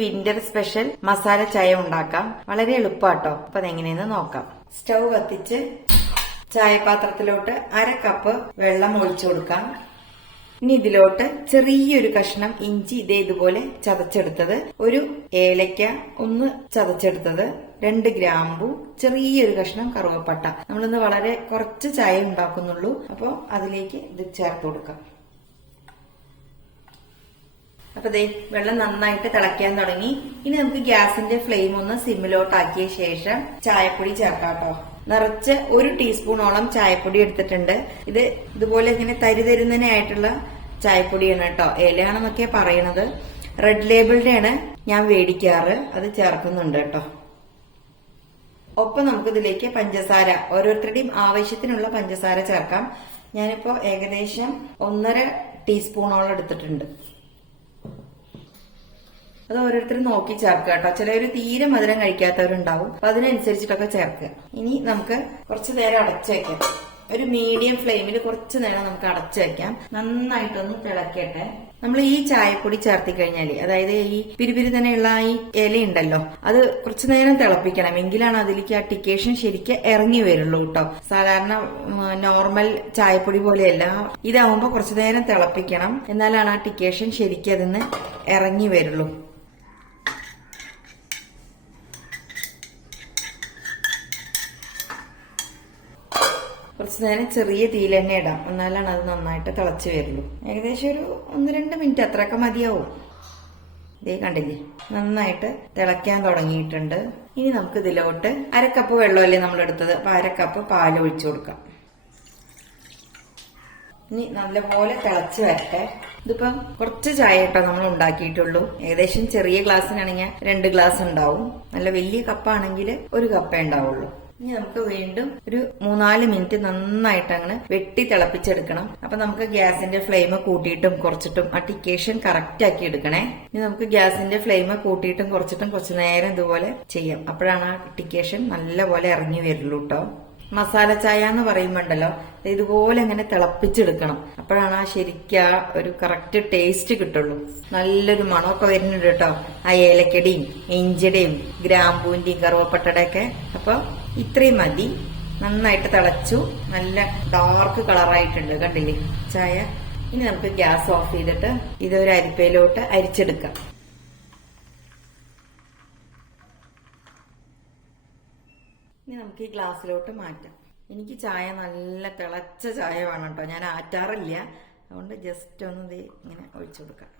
Winter special masala ചായ ഉണ്ടാക്കാം. വളരെ എളുപ്പാട്ടോ. അപ്പൊ അതെങ്ങനെയെന്ന് നോക്കാം. സ്റ്റൗ കത്തിച്ച് ചായപാത്രത്തിലോട്ട് 1/2 കപ്പ് വെള്ളം ഒഴിച്ചു കൊടുക്കാം. ഇനി ഇതിലോട്ട് ചെറിയൊരു കഷ്ണം ഇഞ്ചി ഇതുപോലെ ചതച്ചെടുത്തത്, ഒരു ഏലക്ക ഒന്ന് ചതച്ചെടുത്തത്, 2 ഗ്രാമ്പു, ചെറിയൊരു കഷ്ണം കറുവപ്പട്ട. നമ്മളിന്ന് വളരെ കുറച്ച് ചായ ഉണ്ടാക്കുന്നുള്ളൂ. അപ്പോൾ അതിലേക്ക് ഇത് ചേർത്ത് കൊടുക്കാം. അപ്പൊ ദേ വെള്ളം നന്നായിട്ട് തിളയ്ക്കാൻ തുടങ്ങി. ഇനി നമുക്ക് ഗ്യാസിന്റെ ഫ്ലെയിം ഒന്ന് സിമ്മിലോട്ടാക്കിയ ശേഷം ചായപ്പൊടി ചേർക്കാട്ടോ. നിറച്ച് 1 ടീസ്പൂണോളം ചായപ്പൊടി എടുത്തിട്ടുണ്ട്. ഇത് ഇതുപോലെ ഇങ്ങനെ തരിതരുന്നതിനായിട്ടുള്ള ചായപ്പൊടിയാണ് കേട്ടോ. ഏലയാണെന്നൊക്കെ പറയണത്. റെഡ് ലേബിളിന്റെ ആണ് ഞാൻ മേടിക്കാറ്. അത് ചേർക്കുന്നുണ്ട് കേട്ടോ. ഒപ്പം നമുക്ക് ഇതിലേക്ക് പഞ്ചസാര, ഓരോരുത്തരുടെയും ആവശ്യത്തിനുള്ള പഞ്ചസാര ചേർക്കാം. ഞാനിപ്പോ ഏകദേശം 1.5 ടീസ്പൂണോളം എടുത്തിട്ടുണ്ട്. അത് ഓരോരുത്തരും നോക്കി ചേർക്കുക കേട്ടോ. ചിലവര് തീരെ മധുരം കഴിക്കാത്തവരുണ്ടാവും. അപ്പൊ അതിനനുസരിച്ചിട്ടൊക്കെ ചേർക്കുക. ഇനി നമുക്ക് കുറച്ചു നേരം അടച്ചു വെക്കാം. ഒരു മീഡിയം ഫ്ലെയിമിൽ കുറച്ചു നേരം നമുക്ക് അടച്ചു വെക്കാം. നന്നായിട്ടൊന്ന് തിളക്കട്ടെ. നമ്മൾ ഈ ചായപ്പൊടി ചേർത്തി കഴിഞ്ഞാല്, അതായത് ഈ പിരിപിരി തന്നെയുള്ള ഈ ഇലയുണ്ടല്ലോ, അത് കുറച്ചു നേരം തിളപ്പിക്കണം. എങ്കിലാണ് അതിലേക്ക് ആ ടിക്കേഷൻ ശരിക്കും ഇറങ്ങി വരുള്ളൂ കേട്ടോ. സാധാരണ നോർമൽ ചായപ്പൊടി പോലെയല്ല. ഇതാവുമ്പോ കുറച്ചു നേരം തിളപ്പിക്കണം. എന്നാലാണ് ആ ടിക്കേഷൻ ശരിക്കും അതിന്ന് ഇറങ്ങി വരുള്ളൂ. കുറച്ചു നേരം ചെറിയ തീയിൽ തന്നെ ഇടാം. എന്നാലാണ് അത് നന്നായിട്ട് തിളച്ച് വരുള്ളൂ. ഏകദേശം ഒരു 1-2 മിനിറ്റ് അത്രയൊക്കെ മതിയാവും. ഇതേ കണ്ടില്ലേ, നന്നായിട്ട് തിളയ്ക്കാൻ തുടങ്ങിയിട്ടുണ്ട്. ഇനി നമുക്ക് ഇതിലോട്ട് 1/2 കപ്പ് വെള്ളമല്ലേ നമ്മൾ എടുത്തത്. അപ്പൊ 1/2 കപ്പ് പാൽ ഒഴിച്ചു കൊടുക്കാം. ഇനി നല്ലപോലെ തിളച്ച് വരട്ടെ. ഇതിപ്പം കുറച്ച് ചായ കേട്ടോ നമ്മൾ ഉണ്ടാക്കിയിട്ടുള്ളൂ. ഏകദേശം ചെറിയ ഗ്ലാസ്സിനാണെങ്കിൽ 2 ഗ്ലാസ് ഉണ്ടാവും. നല്ല വലിയ കപ്പാണെങ്കിൽ 1 കപ്പേ ഉണ്ടാവുള്ളൂ. ഇനി നമുക്ക് വീണ്ടും ഒരു 3-4 മിനിറ്റ് നന്നായിട്ട് അങ്ങനെ വെട്ടി തിളപ്പിച്ചെടുക്കണം. അപ്പൊ നമുക്ക് ഗ്യാസിന്റെ ഫ്ലെയിം കൂട്ടിയിട്ടും കുറച്ചിട്ടും ആ ടിക്കേഷൻ കറക്റ്റ് ആക്കി എടുക്കണേ. ഇനി നമുക്ക് ഗ്യാസിന്റെ ഫ്ലെയിം കൂട്ടിയിട്ടും കുറച്ചിട്ടും കുറച്ചു നേരം ഇതുപോലെ ചെയ്യാം. അപ്പോഴാണ് ആ ടിക്കേഷൻ നല്ലപോലെ ഇറങ്ങി വരുള്ളൂ കേട്ടോ. മസാല ചായ എന്ന് പറയുമ്പോണ്ടല്ലോ, ഇതുപോലെ അങ്ങനെ തിളപ്പിച്ചെടുക്കണം. അപ്പോഴാണ് ആ ശരിക്കും ആ ഒരു കറക്റ്റ് ടേസ്റ്റ് കിട്ടുള്ളൂ. നല്ലൊരു മണമൊക്കെ വരുന്നുണ്ട് കേട്ടോ. ആ ഏലക്കടിയും ഇഞ്ചിയുടെയും ഗ്രാമ്പൂന്റെയും കറുവപ്പട്ടയുടെ ഒക്കെ. അപ്പൊ ഇത്രയും മതി. നന്നായിട്ട് തിളച്ചു. നല്ല ഡാർക്ക് കളറായിട്ടുണ്ട്, കണ്ടില്ലേ ചായ. ഇനി നമുക്ക് ഗ്യാസ് ഓഫ് ചെയ്തിട്ട് ഇതൊരു അരിപ്പയിലോട്ട് അരിച്ചെടുക്കാം. ഇനി നമുക്ക് ഈ ഗ്ലാസ്സിലോട്ട് മാറ്റാം. എനിക്ക് ചായ നല്ല തിളച്ച ചായ വേണം കേട്ടോ. ഞാൻ ആറ്റാറില്ല. അതുകൊണ്ട് ജസ്റ്റ് ഒന്ന് ഇങ്ങനെ ഒഴിച്ചു കൊടുക്കാം.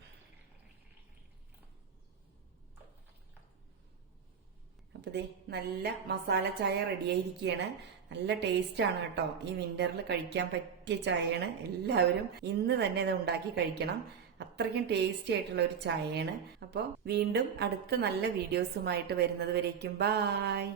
അപ്പൊ നല്ല മസാല ചായ റെഡിയായിരിക്കുകയാണ്. നല്ല ടേസ്റ്റ് ആണ് കേട്ടോ. ഈ വിന്ററിൽ കഴിക്കാൻ പറ്റിയ ചായയാണ്. എല്ലാവരും ഇന്ന് തന്നെ അത് ഉണ്ടാക്കി കഴിക്കണം. അത്രയ്ക്കും ടേസ്റ്റി ആയിട്ടുള്ള ഒരു ചായയാണ്. അപ്പോൾ വീണ്ടും അടുത്ത നല്ല വീഡിയോസുമായിട്ട് വരുന്നത് വരേക്കും ബായ്.